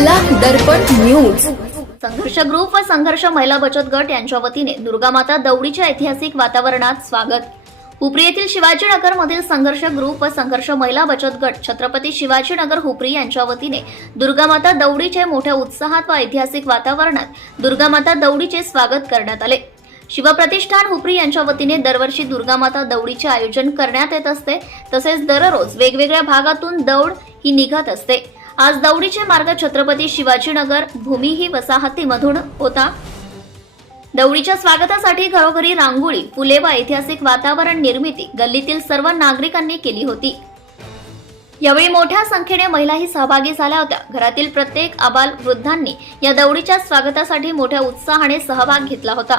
दर्पण news. संघर्ष group व संघर्ष महिला बचत गट यांच्या वतीने दुर्गामाता दौडीच्या ऐतिहासिक वातावरणात स्वागत. हुपरी येथील शिवाजीनगर मधील संघर्ष ग्रुप व संघर्ष महिला बचत गट छत्रपती शिवाजीनगर हुपरी यांच्या वतीने दुर्गामाता दौडीचे मोठ्या उत्साहात व ऐतिहासिक वातावरणात दुर्गामाता दौडीचे स्वागत करण्यात आले. शिवप्रतिष्ठान हुपरी यांच्या वतीने दरवर्षी दुर्गामाता दौडीचे आयोजन करण्यात येत असते. तसेच दररोज वेगवेगळ्या भागातून दौड ही निघत असते. आज दौडीचे मार्ग छत्रपती शिवाजीनगर भूमी ही वसाहतीमधून होता. दौडीच्या स्वागतासाठी घरोघरी रांगोळी फुले व ऐतिहासिक वातावरण निर्मिती गल्लीतील सर्व नागरिकांनी केली होती. यावेळी मोठ्या संख्येने महिलाही सहभागी झाल्या होत्या. घरातील प्रत्येक आबाल वृद्धांनी या दौडीच्या स्वागतासाठी मोठ्या उत्साहाने सहभाग घेतला होता.